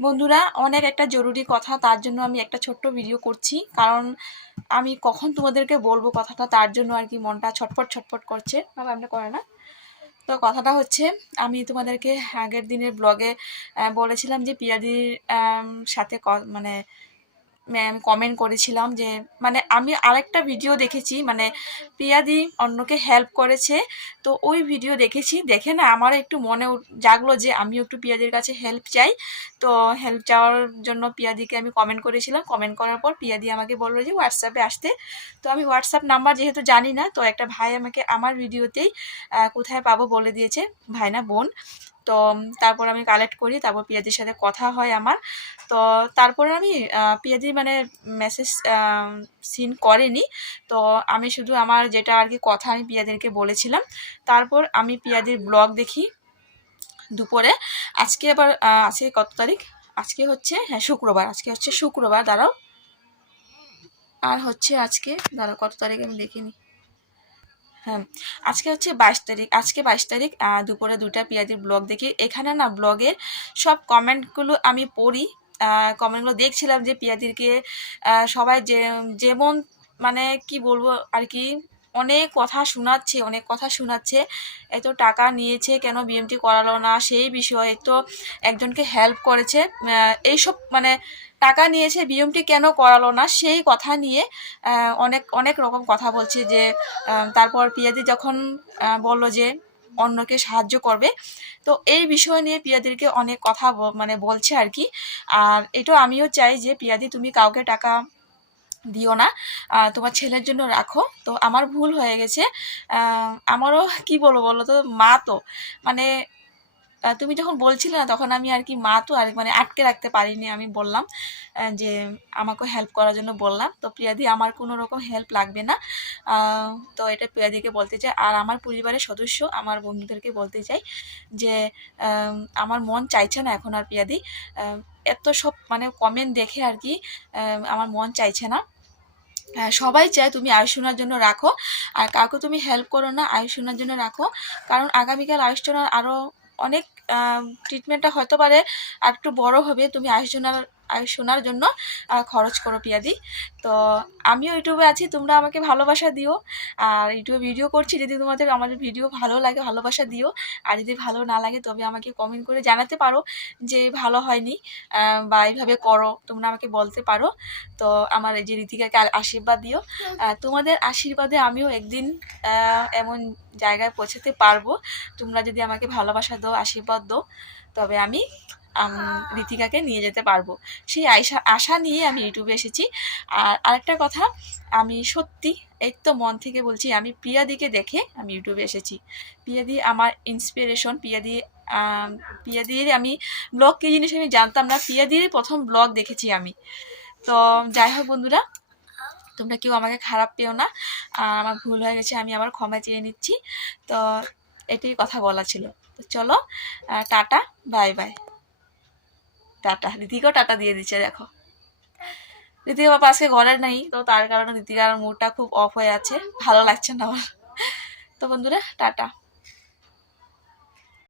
বন্ধুরা, অনেক একটা জরুরি কথা, তার জন্য আমি একটা ছোট্ট ভিডিও করছি। কারণ আমি কখন তোমাদেরকে বলব কথাটা, তার জন্য আর কি মনটা ছটফট ছটফট করছে। বাবা, আমরা করে না? তো কথাটা হচ্ছে, আমি তোমাদেরকে আগের দিনের ব্লগে বলেছিলাম যে পিয়াদির সাথে মানে আমি কমেন্ট করেছিলাম যে মানে আমি আরেকটা ভিডিও দেখেছি মানে পিয়াদি অন্যকে হেল্প করেছে, তো ওই ভিডিও দেখেছি। দেখে না আমার একটু মনে জাগলো যে আমিও একটু পিয়াদির কাছে হেল্প চাই। তো হেল্প চাওয়ার জন্য পিয়াদিকে আমি কমেন্ট করেছিলাম। কমেন্ট করার পর পিয়াদি আমাকে বলল যে হোয়াটসঅ্যাপে আসতে। তো আমি হোয়াটসঅ্যাপ নাম্বার যেহেতু জানি না, তো একটা ভাই আমাকে আমার ভিডিওতেই কোথায় পাবো বলে দিয়েছে ভাই না বোন। তো তারপর আমি কালেক্ট করি, তারপর পিয়াদির সাথে কথা হয় আমার। তো, তারপরে আমি পিয়াদি মানে মেসেজ সিন করেনি। তো আমি শুধু আমার যেটা আর কি কথা আমি পিয়াদিরকে বলেছিলাম। তারপর আমি পিয়াদির ব্লগ দেখি দুপুরে। আজকে আবার আজকে কত তারিখ? আজকে হচ্ছে হ্যাঁ শুক্রবার। আজকে হচ্ছে শুক্রবার, দাঁড়াও। আর হচ্ছে আজকে, দাঁড়াও, কত তারিখ আমি দেখিনি। হ্যাঁ আজকে হচ্ছে বাইশ তারিখ, আজকে বাইশ তারিখ দুপুরে দুটা পিয়াজির ব্লগ দেখি। এখানে না, ব্লগের সব কমেন্টগুলো আমি পড়ি। কমেন্টগুলো দেখছিলাম যে পিয়াদিরকে সবাই যে, যেমন মানে কি বলব আর কি, অনেক কথা শোনাচ্ছে, অনেক কথা শোনাচ্ছে। এত টাকা নিয়েছে, কেন বিএমটি করালো না, সেই বিষয়ে তো একজনকে হেল্প করেছে। এইসব মানে টাকা নিয়েছে বিএমটি কেন করালো না, সেই কথা নিয়ে অনেক অনেক রকম কথা বলছে যে তারপর পিয়াদি যখন বলল যে অন্যকে সাহায্য করবে। তো এই বিষয় নিয়ে পিয়াদিরকে অনেক কথা মানে বলছে আর কি। আর এটা আমিও চাই যে পিয়াদি তুমি কাউকে টাকা দিও না। তোমার ছেলের জন্য রাখো। তো আমার ভুল হয়ে গেছে। আমারও কি বলব বলো তো মা তো। মানে তুমি যখন বলছিলে না, তখন আমি আর কি মা তো আর মানে আটকে রাখতে পারিনি, আমি বললাম যে আমাকে হেল্প করার জন্য বললাম। তো প্রিয়াদি, আমার কোনো রকম হেল্প লাগবে না। তো এটা প্রিয়াদিকে বলতে চাই। আর আমার পরিবারের সদস্য, আমার বন্ধুদেরকে বলতে চাই যে আমার মন চাইছে না এখন আর প্রিয়াদি। এত সব মানে কমেন্ট দেখে আর কি আমার মন চাইছে না। সবাই চায় তুমি আয়ুষণার জন্য রাখো। আর কাউকে তুমি হেল্প করো না, আয়ুষণার জন্য রাখো। কারণ আগামীকাল আয়ুষণার আরও অনেক ট্রিটমেন্টটা হতে পারে আর একটু বড় হবে তুমি আয়ুষণার আয়ুষণার জন্য খরচ করো পিয়াদি। তো আমিও ইউটিউবে আছি, তোমরা আমাকে ভালোবাসা দিও। আর ইউটিউবে ভিডিও করছি, যদি তোমাদের আমাদের ভিডিও ভালো লাগে, ভালোবাসা দিও। আর যদি ভালো না লাগে, তবে আমাকে কমেন্ট করে জানাতে পারো যে ভালো হয়নি। বা এইভাবে করো, তোমরা আমাকে বলতে পারো। তো আমার এই যে রীতিকাকে আশীর্বাদ দিও। তোমাদের আশীর্বাদে আমিও একদিন এমন জায়গায় পৌঁছাতে পারব। তোমরা যদি আমাকে ভালোবাসা দাও, আশীর্বাদ দাও, তবে আমি আম, রীতিকাকে নিয়ে যেতে পারব। সেই আশা আশা নিয়ে আমি ইউটিউবে এসেছি। আর আরেকটা কথা আমি সত্যি এই তো মন থেকে বলছি আমি প্রিয়াদিকে দেখে আমি ইউটিউবে এসেছি। প্রিয়াদি আমার ইন্সপিরেশন প্রিয়াদি আম, পিয়াদির আমি ব্লগ কী জিনিস আমি জানতাম না পিয়াদির প্রথম ব্লগ দেখেছি আমি। তো যাই হোক বন্ধুরা তোমরা কেউ আমাকে খারাপ পেও না। আমার ভুল হয়ে গেছে আমি আবার ক্ষমা চেয়ে নিচ্ছি। তো এটাই কথা বলা ছিল। তো চলো টাটা বাই বাই। টাটা ঋতিকাও টাটা দিয়ে দিচ্ছে, দেখো। ঋতিকা বাবা আজকে ঘরে নেই, তো তার কারণে ঋতিকার মুডটা খুব অফ হয়ে আছে ভালো লাগছে না আমার। তো বন্ধুরা, টাটা।